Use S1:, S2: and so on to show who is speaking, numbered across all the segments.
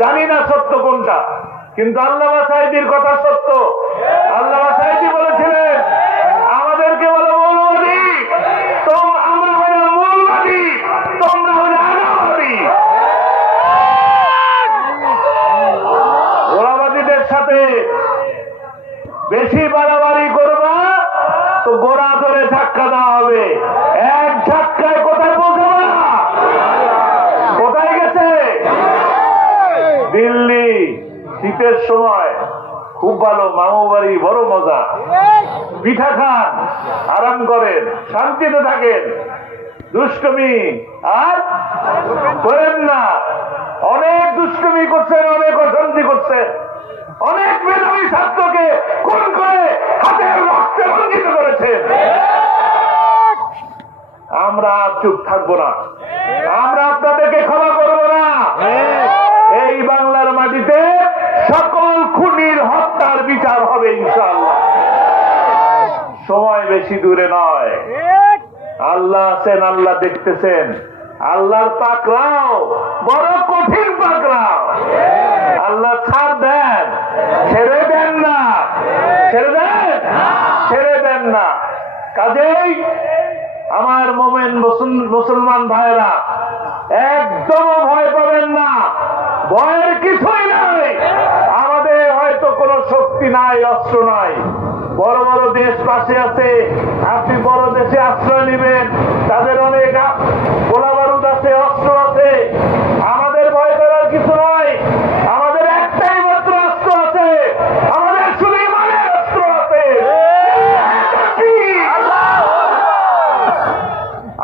S1: জানি না সত্য কোনটা, কিন্তু আল্লাহ সাইদির কথা সত্য। আল্লাহ সাইদি বলেছিলেন, আমাদেরকে বলে মৌলবাদী বেশি বাড়াবাড়ি করবা, তো গোড়া ধরে ধাক্কা দেওয়া হবে এক ধাক্কায় কোথায় পৌঁছাবা কোথায় গেছে দিল্লি শীতের সময় খুব ভালো মামু বাড়ি বড় মজা। পিঠা খান, আরাম করেন, শান্তিতে থাকেন। দুষ্টমি আর করেন না। অনেক দুষ্টমি করছেন, অনেক অশান্তি করছেন। অনেক মেধাবী ছাত্রকে খুন করে হাতের রক্তে রঞ্জিত করেছেন। আমরা চুপ থাকব না আমরা আপনাদেরকে ক্ষমা করব না এই বাংলার মাটিতে সকল খুনির হত্যার বিচার হবে ইনশাআল্লাহ সময় বেশি দূরে নয়। আল্লাহ আছেন আল্লাহ দেখতেছেন। আল্লাহর পাকড়াও বড় কঠিন পাকড়াও। আল্লাহ ছাড় দেন। ছেড়ে দেন না। ছেড়ে দেন? ছেড়ে দেন না। কাজেই আমার মোমেন মুসলমান ভাইরা একদম ভয় পাবেন না। ভয়ের কিছুই নাই। আমাদের হয়তো কোনো শক্তি নাই অস্ত্র নাই। বড় পাশে আছে, আপনি বড় দেশে আশ্রয় নেবেন, তাদের অনেক গোলা বারুদ আছে, অস্ত্র আছে। আমাদের ভয় করার কিছু নাই। আমাদের একটাই মাত্র অস্ত্র আছে। আমাদের ইমানের অস্ত্র আছে।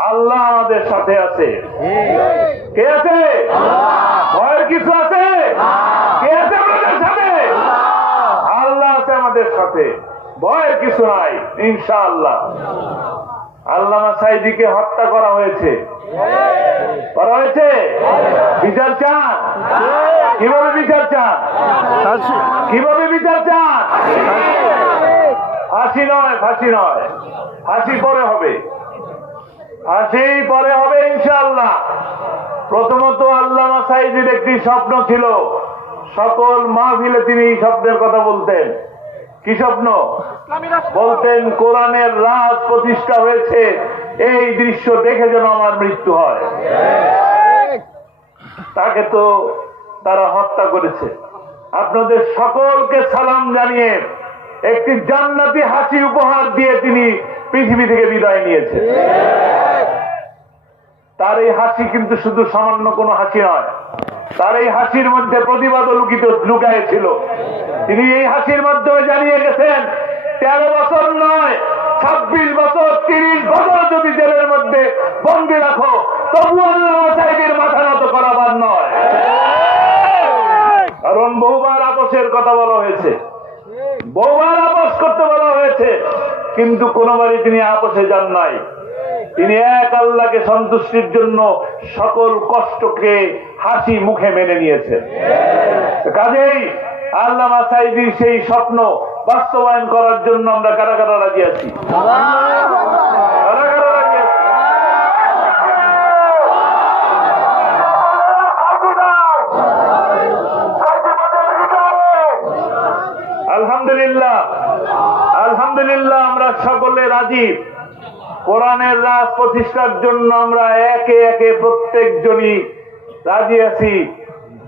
S1: আল্লাহ আমাদের সাথে আছে। কে আছে? ভয়ের কিছু আছে? কে আছে আমাদের সাথে? আল্লাহ আছে আমাদের সাথে। ভয়ের কিছু নাই। ইনশাআল্লাহ। আল্লামা সাইদিকে হত্যা করা হয়েছে। করা হয়েছে? বিচার চান? কীভাবে বিচার চান? কীভাবে বিচার চান? ফাঁসি নয় ফাঁসি নয়। ফাঁসি পরে হবে। ফাঁসি পরে হবে ইনশাআল্লাহ। প্রথমত আল্লামা সাইদির একটি স্বপ্ন ছিল, সকল মা মাহফিলে তিনি এই স্বপ্নের কথা বলতেন। কি স্বপ্ন? বলতেন কোরআনের রাজ প্রতিষ্ঠা হয়েছে এই দৃশ্য দেখে যেন আমার মৃত্যু হয়। তাকে তো তারা হত্যা করেছে। আপনাদের সকলকে সালাম জানিয়ে একটি জান্নাতি হাসি উপহার দিয়ে তিনি পৃথিবী থেকে বিদায় নিয়েছে তার এই হাসি কিন্তু শুধু সামান্য কোনো হাসি নয় তার এই হাসির মধ্যে প্রতিবাদ লুকিত লুকায় ছিল। তিনি এই হাসির মাধ্যমে জানিয়ে গেছেন, তেরো বছর নয়, ছাব্বিশ বছর তিরিশ বছর যদি জেলের মধ্যে বন্দি রাখো তবু আল্লাহ সাহেবের মাথা নত করাবার নয়। কারণ বহুবার আপোষের কথা বলা হয়েছে। বহুবার আপোষ করতে বলা হয়েছে, কিন্তু কোনোবারই তিনি আপোষে যান নাই। তিনি এক আল্লাহকে সন্তুষ্টির জন্য সকল কষ্টকে হাসি মুখে মেনে নিয়েছেন। কাজেই আল্লামা সাইদির সেই স্বপ্ন বাস্তবায়ন করার জন্য আমরা কারা কারা রাজি আছি? আলহামদুলিল্লাহ আলহামদুলিল্লাহ আমরা সকলে রাজি। কোরআনের রাজ প্রতিষ্ঠার জন্য আমরা একে একে প্রত্যেকজনই রাজি আছি।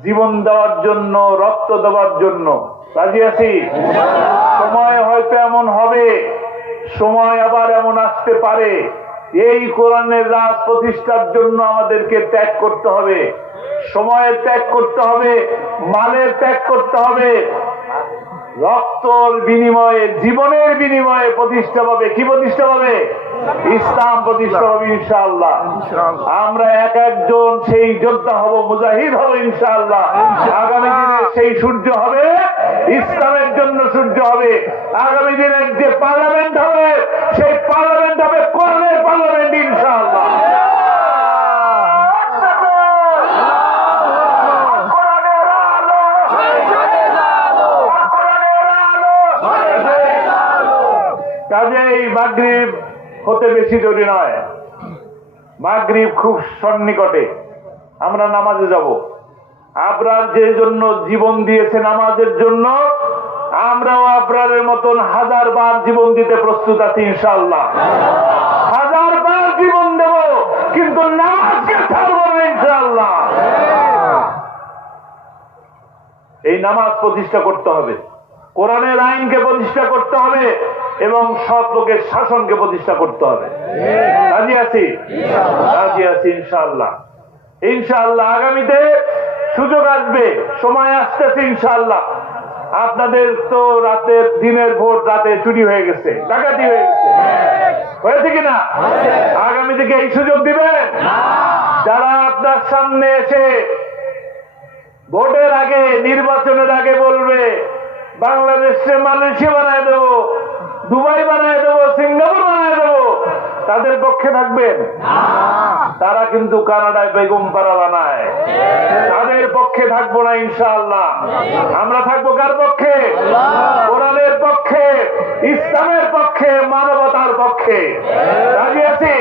S1: জীবন দেওয়ার জন্য, রক্ত দেওয়ার জন্য। রাজি আছি? সময় হয়তো এমন হবে, সময় আবার এমন আসতে পারে। এই কোরআনের রাজ প্রতিষ্ঠার জন্য আমাদেরকে ত্যাগ করতে হবে। সময়ের ত্যাগ করতে হবে, মালের ত্যাগ করতে হবে। রক্তর বিনিময়ে জীবনের বিনিময়ে প্রতিষ্ঠা পাবে। কি প্রতিষ্ঠা পাবে? ইসলাম প্রতিষ্ঠা হবে ইনশাআল্লাহ। আমরা এক একজন সেই যোদ্ধা হব মুজাহিদ হব ইনশাআল্লাহ। আগামী দিনে সেই সূর্য হবে ইসলামের জন্য সূর্য হবে। আগামী দিনের যে পার্লামেন্ট হবে সেই পার্লামেন্ট হবে কোরআনের পার্লামেন্ট ইনশাআল্লাহ কাজেই মাগরীব হতে বেশি দেরি নয়। মাগরীব খুব সন্নিকটে। আমরা নামাজে যাব। আবরার যে জন্য জীবন দিয়েছেন আমাদের জন্য, আমরাও আবরারের মতন হাজার বার জীবন দিতে প্রস্তুত আছি ইনশাআল্লাহ। হাজার বার জীবন দেব, কিন্তু নামাজকে ছাড়বো না ইনশাআল্লাহ। এই নামাজ প্রতিষ্ঠা করতে হবে। কোরআনের আইনকে প্রতিষ্ঠা করতে হবে। এবং সৎ লোকের শাসনকে প্রতিষ্ঠা করতে হবে। রাজি আছি? রাজি আছি, ইনশাআল্লাহ। ইনশাআল্লাহ আগামীতে সুযোগ আসবে, সময় আসতেছে, ইনশাআল্লাহ। আপনাদের তো রাতের, দিনের ভোট রাতে চুরি হয়ে গেছে, ডাকাতি হয়ে গেছে। হয়েছে কিনা আগামী থেকে এই সুযোগ দিবেন? যারা আপনার সামনে এসে ভোটের আগে, নির্বাচনের আগে বলবে বাংলাদেশে মালয়েশিয়া বানায় দেবো। দুবাই বানায় দেবো সিঙ্গাপুর বানায় দেবো। তাদের পক্ষে থাকবেন? তারা কিন্তু কানাডায় বেগম পাড়া বানায় তাদের পক্ষে থাকব না ইনশাআল্লাহ। আমরা থাকব কার পক্ষে? কোরআনের পক্ষে ইসলামের পক্ষে মানবতার পক্ষে। রাজি আছি?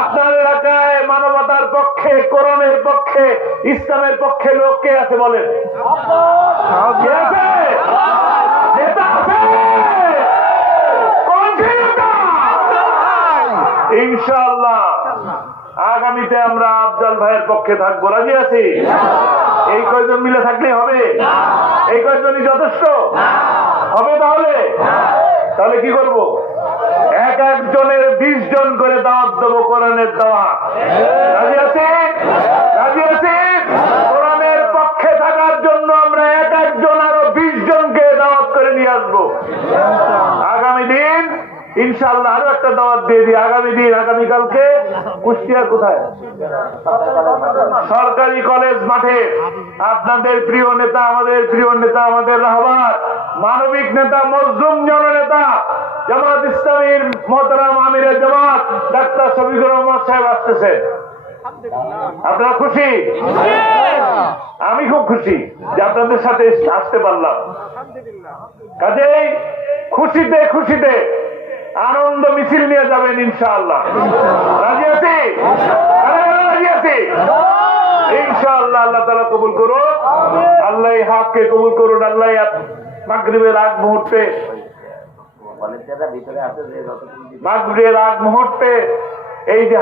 S1: আপনার এলাকায় মানবতার পক্ষে কোরআনের পক্ষে ইসলামের পক্ষে লোক কে আছে বলেন? কে আছে? আছে আগামীতে আমরা আফজাল ভাইয়ের পক্ষে থাকব। রাজি আছি? এই কয়জন মিলে থাকলে হবে? এই কয়জনই যথেষ্ট? হবে তাহলে? তাহলে কি করব? এক একজনের বিশ জন করে দাওয়াত দেবো কোরআনের দাওয়াত। রাজি আছি রাজি আছি কোরআনের পক্ষে থাকার জন্য আমরা এক একজন আরও বিশ জনকে দাওয়াত করে নিয়ে আসব আগামী দিন ইনশাল্লাহ আরও একটা দাওয়াত দিয়ে দিই। আগামী দিন আগামীকালকে কুষ্টিয়া কোথায়? সরকারি কলেজ মাঠে। আপনাদের প্রিয় নেতা, আমাদের প্রিয় নেতা, আমাদের রাহবার, মানবিক নেতা, মজলুম জননেতা, জামাত ইসলামীর মোহতারাম আমিরের জামাত, ডাক্তার শফিকুর রহমান সাহেব আসতেছে আপনারা খুশি? আমি খুব খুশি যে আপনাদের সাথে আসতে পারলাম। কাজেই খুশিতে খুশিতে আনন্দ মিছিল নিয়ে যাবেন ইনশাআল্লাহ। রাজি আছি? রাজি আছি? ইনশাআল্লাহ আল্লাহ তালা কবুল করুন আল্লাহ কবুল করুন আল্লাহ মাগরিবের আগ মুহূর্তে। মাগরিবের আগ মুহূর্তে এই যে